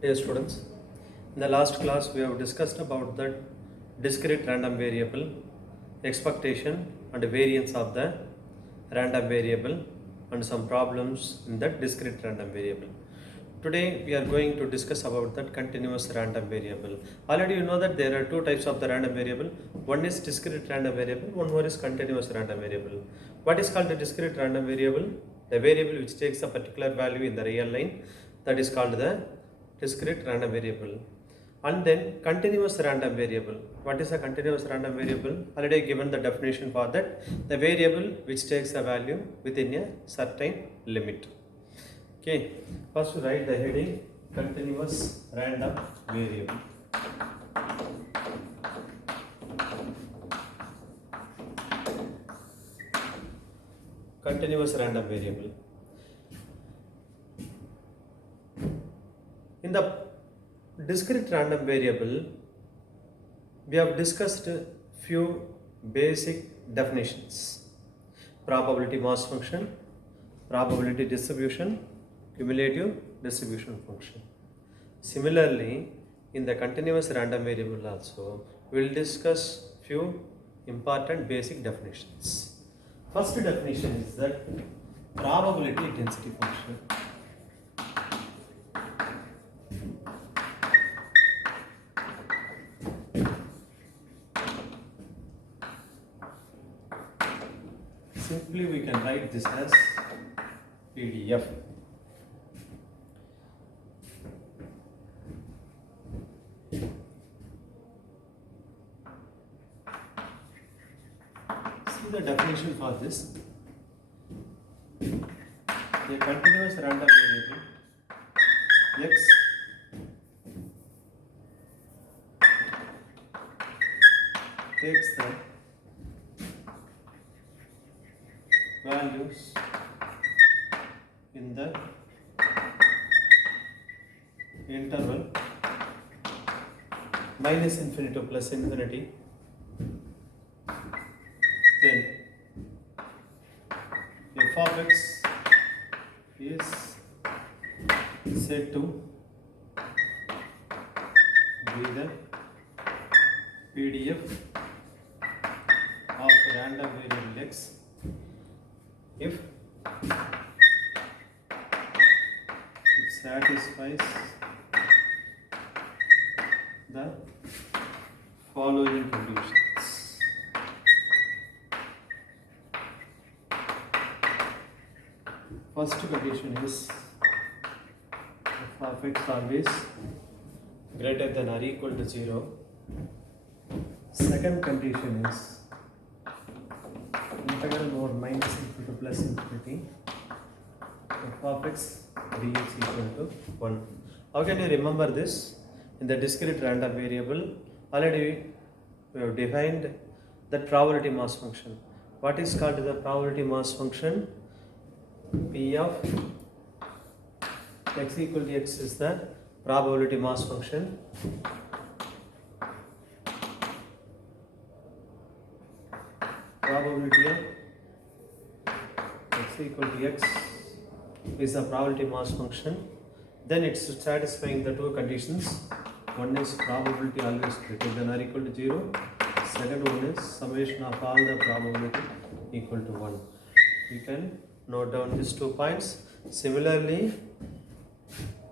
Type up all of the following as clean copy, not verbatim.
Dear students, in the last class we have discussed about the discrete random variable, expectation and variance of the random variable and some problems in that discrete random variable. Today we are going to discuss about that continuous random variable. Already you know that there are two types of the random variable. One is discrete random variable, one more is continuous random variable. What is called the discrete random variable? The variable which takes a particular value in the real line, that is called the discrete random variable. And then continuous random variable. What is a continuous random variable? Already given the definition for that. The variable which takes a value within a certain limit. Okay, first write the heading continuous random variable. Continuous random variable. In the discrete random variable, we have discussed few basic definitions: probability mass function, probability distribution, cumulative distribution function. Similarly, in the continuous random variable also, we will discuss few important basic definitions. First definition is that probability density function. Simply we can write this as PDF. See the definition for this. A continuous random variable x takes the values in the interval minus infinity to plus infinity, then f of x is said to be the PDF of random variable x if it satisfies the following conditions. First condition is f of x always greater than or equal to 0. Second condition is integral over minus infinity to plus infinity f of x dx equal to 1. How can you remember this? In the discrete random variable, already we have defined the probability mass function. What is called the probability mass function? P of x equal to x is the probability mass function. Probability of x equal to x is the probability mass function. Then it's satisfying the two conditions. One is probability always greater than or equal to 0. Second one is summation of all the probability equal to 1. You can note down these 2 points. Similarly,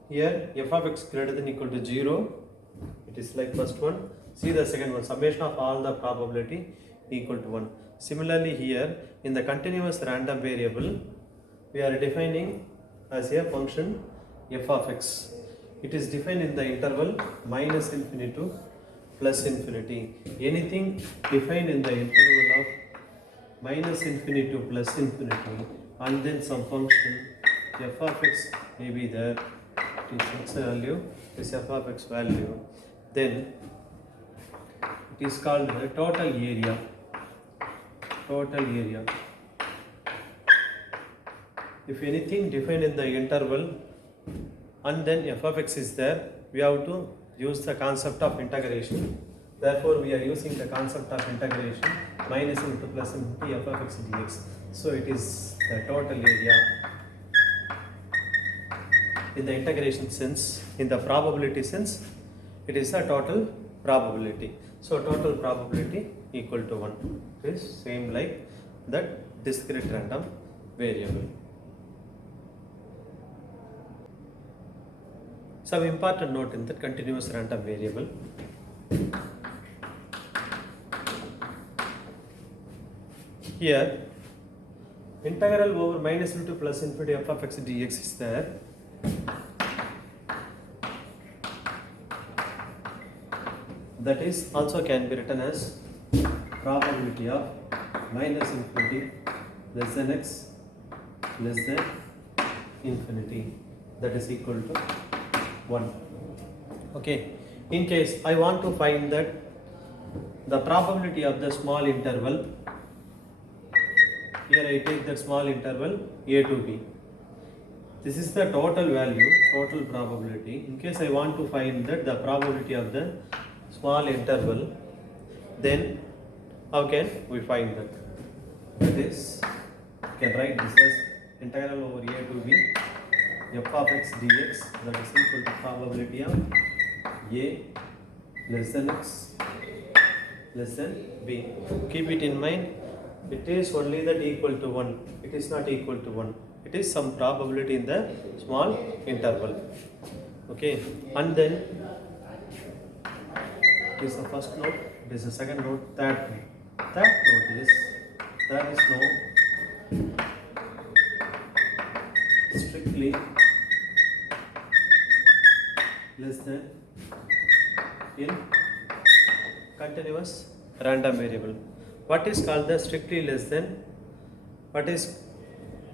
here f of x greater than or equal to 0, it is like first one. See the second one, summation of all the probability equal to 1. Similarly, here in the continuous random variable, we are defining as a function f of x. It is defined in the interval minus infinity to plus infinity. Anything defined in the interval of minus infinity to plus infinity and then some function f of x may be there, it is x value, is f of x value, then it is called the total area. Total area. If anything defined in the interval and then f of x is there, we have to use the concept of integration. Therefore, we are using the concept of integration minus into plus infinity f of x dx. So, it is the total area in the integration sense, in the probability sense, it is a total probability. So total probability equal to 1. It is same like that discrete random variable. Some important note in that continuous random variable. Here, integral over minus into plus infinity f of x dx is there. That is also can be written as probability of minus infinity less than x less than infinity, that is equal to 1. Okay. In case I want to find that the probability of the small interval, here I take the small interval a to b. This is the total value, total probability. In case I want to find that the probability of the small interval, then how can we find that? That is, you can write this as integral over a to b f of x dx, that is equal to probability of a less than x less than b. Keep it in mind, it is only that equal to 1, it is not equal to 1, it is some probability in the small interval. Okay, and then this is the first note, this is the second note, third note is there is no strictly less than in continuous random variable. What is called the strictly less than? What is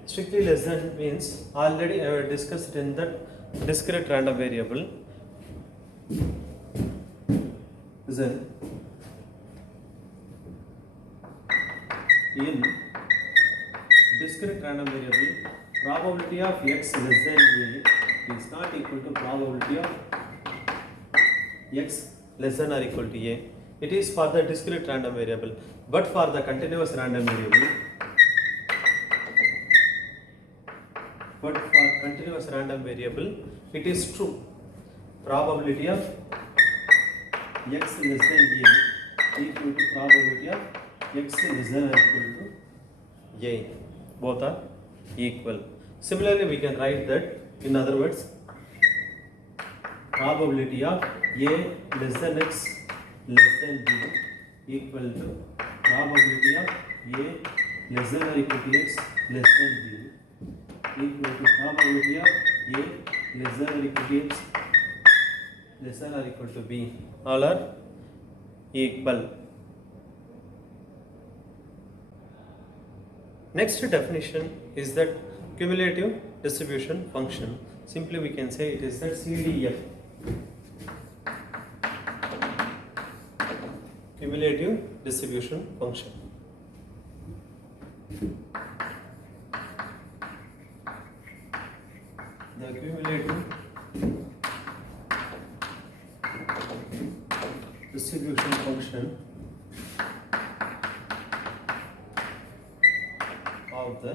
strictly less than means already I have discussed in the discrete random variable. Then in discrete random variable, probability of x less than a is not equal to probability of x less than or equal to a. It is for the discrete random variable, but for the continuous random variable, it is true. Probability of x less than a equal to probability of x less than or equal to a. Both are equal. Similarly, we can write that, in other words, probability of a less than x less than b equal to probability of a less than or equal to x less than b equal to probability of a less than or equal to x less than or equal to b. All are equal. Next definition is that cumulative distribution function. Simply we can say it is that CDF. Cumulative distribution function. The cumulative distribution function of the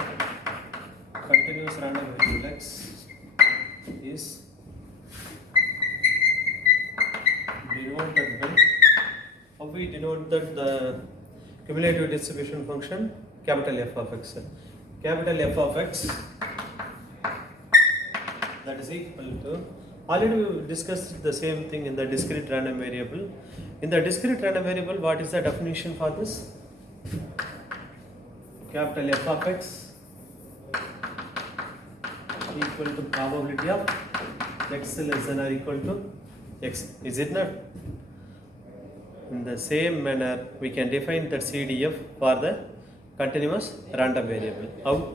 continuous random variable x is denoted by, how we denote that the cumulative distribution function? Capital F of x. Capital F of x, that is equal to, already we discussed the same thing in the discrete random variable. In the discrete random variable, what is the definition for this? Capital F of x equal to probability of x less than or equal to x. Is it not? In the same manner, we can define that CDF for the continuous random variable. How?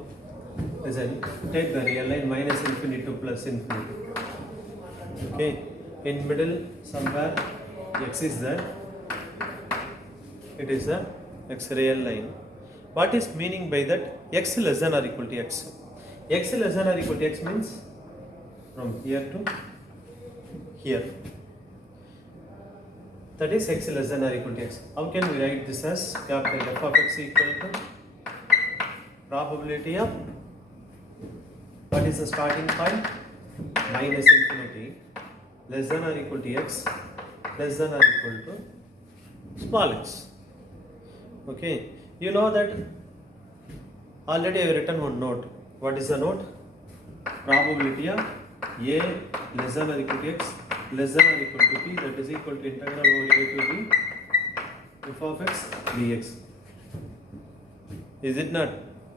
Listen, take the real line minus infinity to plus infinity. Okay, in middle somewhere x is there. It is a x real line. What is meaning by that? X less than or equal to x. X less than or equal to x means from here to here. That is x less than or equal to x. How can we write this as capital F of x equal to probability of, what is the starting point? minus infinity less than or equal to x less than or equal to small x. Okay, you know that already I have written one note. What is the note? Probability of a less than or equal to x less than or equal to p, that is equal to integral over a to b f of x dx. Is it not?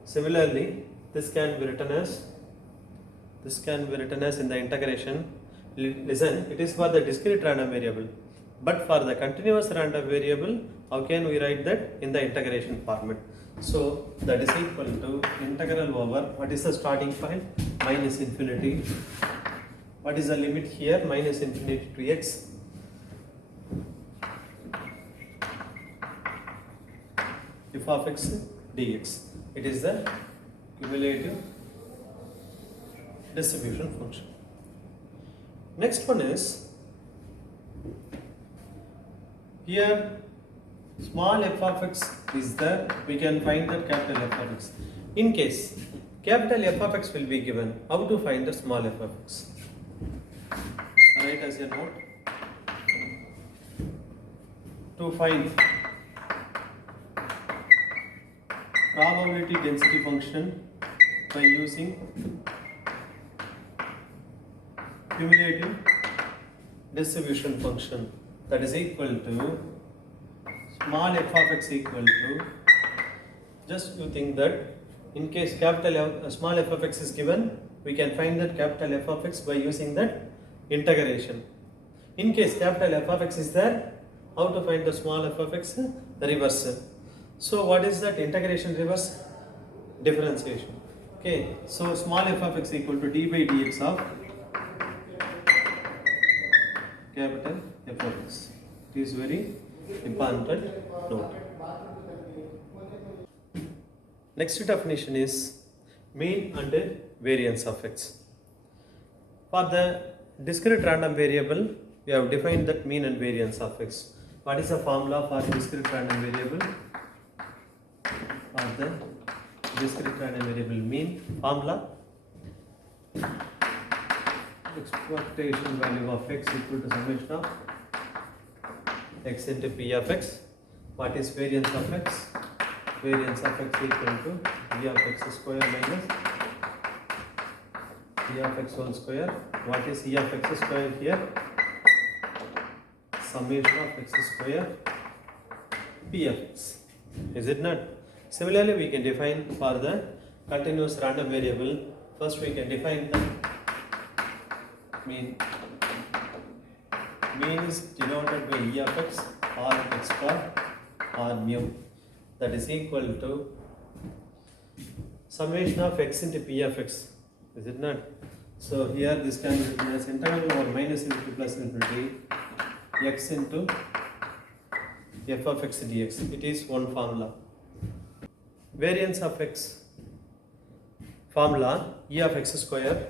Similarly, this can be written as in the integration. Listen, it is for the discrete random variable, but for the continuous random variable, how can we write that in the integration format? So that is equal to integral over, what is the starting point? Minus infinity. What is the limit here? Minus infinity to x. F of x dx. It is the cumulative distribution function. Next one is, here small f of x is there, we can find the capital F of x. In case capital F of x will be given, how to find the small f of x? Write as a note. To find probability density function by using cumulative distribution function, that is equal to small f of x equal to, just you think that in case capital small f of x is given, we can find that capital F of x by using that integration. In case capital F of x is there, how to find the small f of x? The reverse. So what is that integration reverse? Differentiation. Okay, so small f of x equal to d by dx of capital F of x. It is very important note. Next definition is mean and variance of x. For the discrete random variable, we have defined that mean and variance of x. What is the formula for discrete random variable? For the discrete random variable mean formula, expectation value of x equal to summation of x into p of x. What is variance of x? Variance of x equal to v of x square minus e of x whole square. What is e of x square here? Summation of x square p of x. Is it not? Similarly, we can define for the continuous random variable. First, we can define the mean. Mean is denoted by e of x or x bar or mu. That is equal to summation of x into p of x. Is it not? So here this can be written as integral over minus infinity plus infinity x into f of x dx. It is one formula. Variance of x formula, e of x square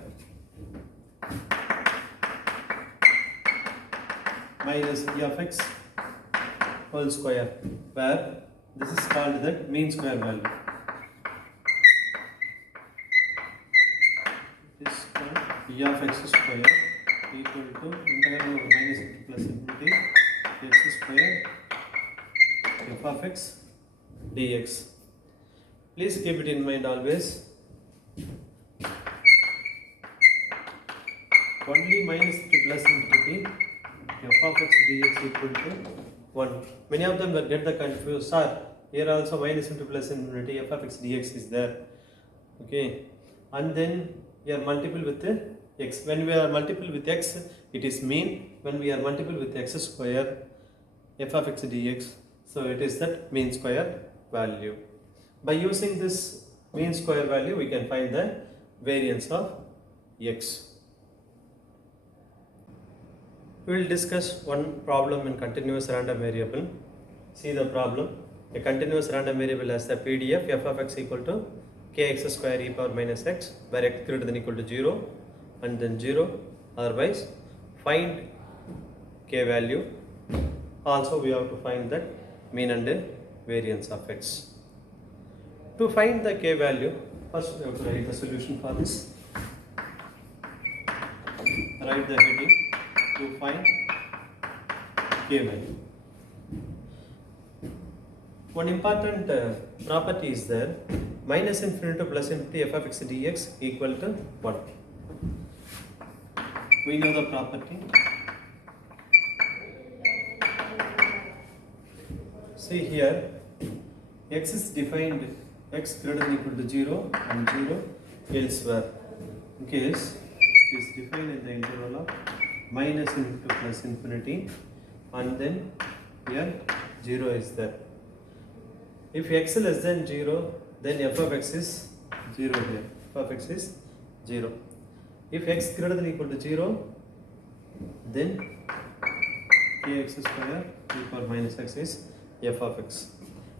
minus e of x whole square, where this is called the mean square value. This is called e of x square equal to integral over minus infinity plus infinity x square f of x dx. Please keep it in mind always. Only minus infinity plus infinity f of x dx equal to 1. Many of them will get the confused. Sir, here also minus infinity plus infinity f of x dx is there. Okay, and then we are multiple with x. When we are multiple with x, it is mean. When we are multiple with x square f of x dx, so it is that mean square value. By using this mean square value, we can find the variance of x. We will discuss one problem in continuous random variable. See the problem. A continuous random variable has the PDF f of x equal to kx square e power minus x, where x greater than equal to 0 and then 0. Otherwise, find k value. Also, we have to find that mean and variance of x. To find the k value, first we have to write the solution for this. write the heading to find k value. One important property is there, minus infinity to plus infinity f of x dx equal to 1. We know the property. See here, x is defined x greater than or equal to 0 and 0 elsewhere. In case it is defined in the interval of minus infinity to plus infinity, and then here 0 is there. If x less than 0, then f of x is 0 here. F of x is 0. If x greater than or equal to 0, then kx square e power minus x is f of x.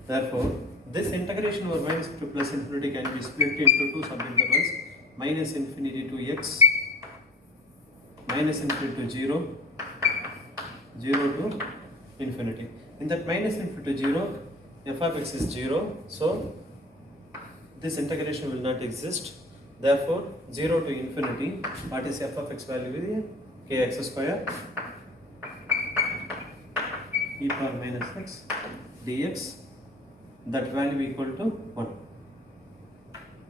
Therefore, this integration over minus to plus infinity can be split into two subintervals, minus infinity to x, minus infinity to 0, 0 to infinity. In that minus infinity to 0, f of x is 0, so this integration will not exist. Therefore, 0 to infinity, what is f of x value with kx square e power minus x dx, that value equal to 1.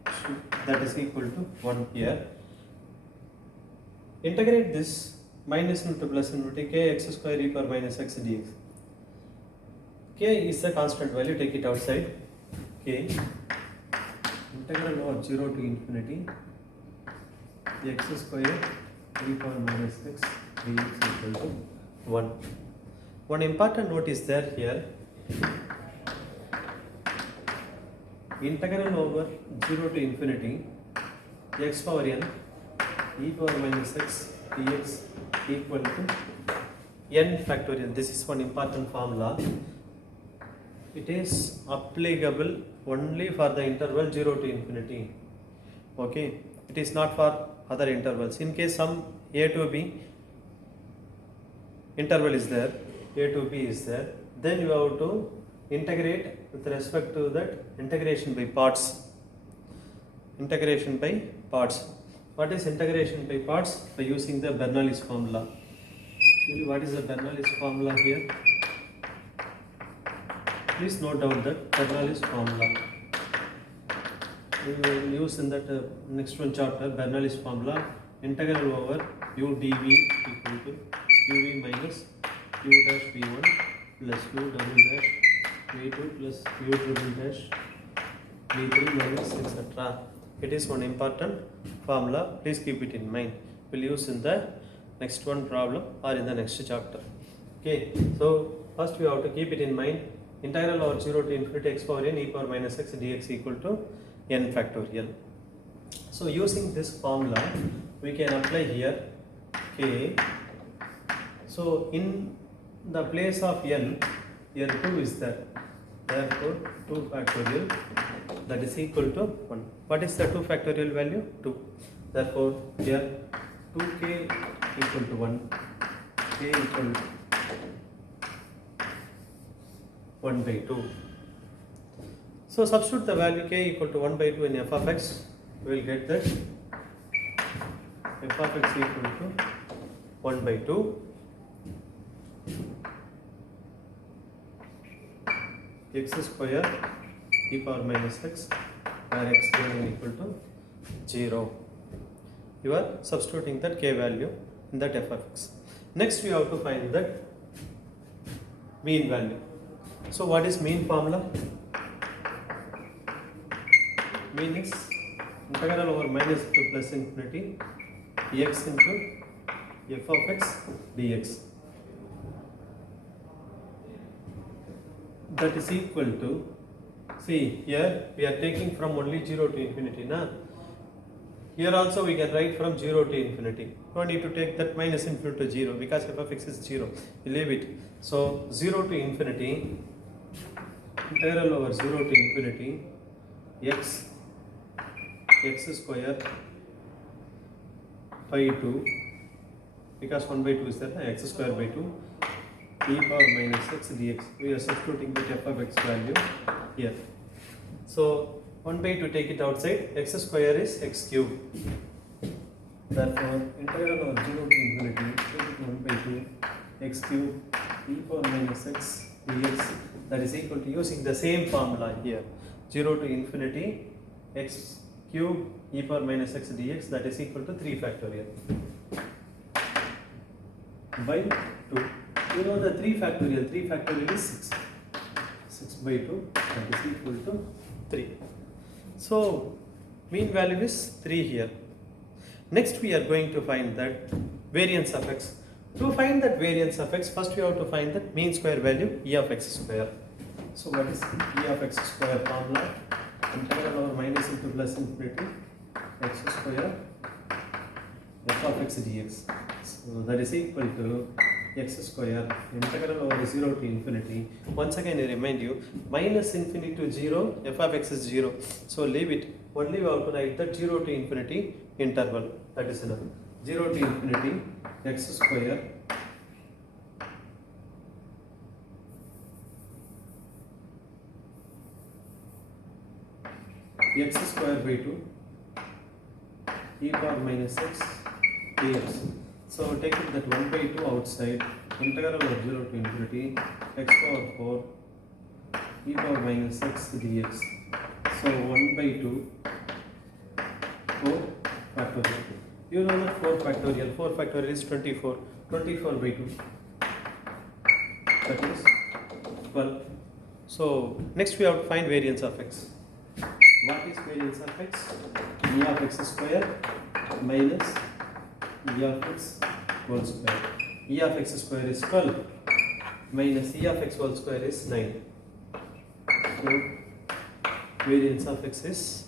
So that is equal to 1 here. Integrate this minus infinity to plus infinity kx square e power minus x dx. K is a constant value, take it outside. K integral of 0 to infinity x square e power minus x dx equal to 1. One important note is there here. Integral over 0 to infinity x power n e power minus x dx equal to n factorial. This is one important formula. It is applicable only for the interval 0 to infinity. Okay, it is not for other intervals. In case some a to b interval is there, a to b is there, then you have to integrate with respect to that integration by parts. Integration by parts. What is integration by parts? By using the Bernoulli's formula. Actually, what is the Bernoulli's formula here? Please note down that Bernoulli's formula. We will use in that next one chapter Bernoulli's formula. Integral over u dv equal to uv minus u dash v1 plus u double dash v2 plus u triple dash v3 minus etc. It is one important formula. Please keep it in mind. We'll use in the next one problem or in the next chapter. Okay. So first we have to keep it in mind. Integral over 0 to infinity x power n e power minus x dx equal to n factorial. So using this formula, we can apply here k. So in the place of n, here 2 is there. Therefore, 2 factorial, that is equal to 1. What is the 2 factorial value? 2. Therefore, here 2k equal to 1, k equal to 1 by 2. So substitute the value k equal to 1 by 2 in f of x. We will get that f of x equal to 1 by 2 x square e power minus x, where x greater than equal to 0. You are substituting that k value in that f of x. Next we have to find that mean value. So what is mean formula? Mean is integral over minus to plus infinity x into f of x dx. That is equal to, see here we are taking from only 0 to infinity. Na? Here also we can write from 0 to infinity. No need to take that minus infinity to 0 because f of x is 0. You leave it. So 0 to infinity, integral over 0 to infinity x square by 2, because 1 by 2 is there, x square by 2 e power minus x dx. We are substituting the f of x value here. So 1 by 2, take it outside, x square is x cube. Therefore, integral of 0 to infinity 1 by 2 x cube e power minus x dx, that is equal to, using the same formula here, 0 to infinity x cube e power minus x dx, that is equal to 3 factorial by 2. You know the 3 factorial is 6. 6 by 2, that is equal to 3. So mean value is 3 here. Next we are going to find that variance of x. To find that variance of x, first we have to find that mean square value e of x square. So what is e of x square formula? Integral over minus into plus infinity x square f of x dx. So that is equal to x square integral over 0 to infinity. Once again I remind you, minus infinity to 0, f of x is 0. So leave it. Only we have to write that 0 to infinity interval. That is enough. 0 to infinity x square x square by 2 e power minus x dx. So taking that 1 by 2 outside, integral of 0 to infinity x power 4 e power minus x dx. So 1 by 2 4 factorial. You know that 4 factorial. 4 factorial is 24. 24 by 2. That is 12. So next we have to find variance of x. What is variance of x? E of x square minus e of x whole square. E of x square is 12 minus e of x whole square is 9. So variance of x is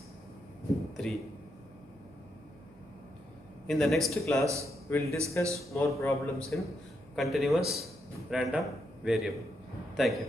3. In the next class, we will discuss more problems in continuous random variable. Thank you.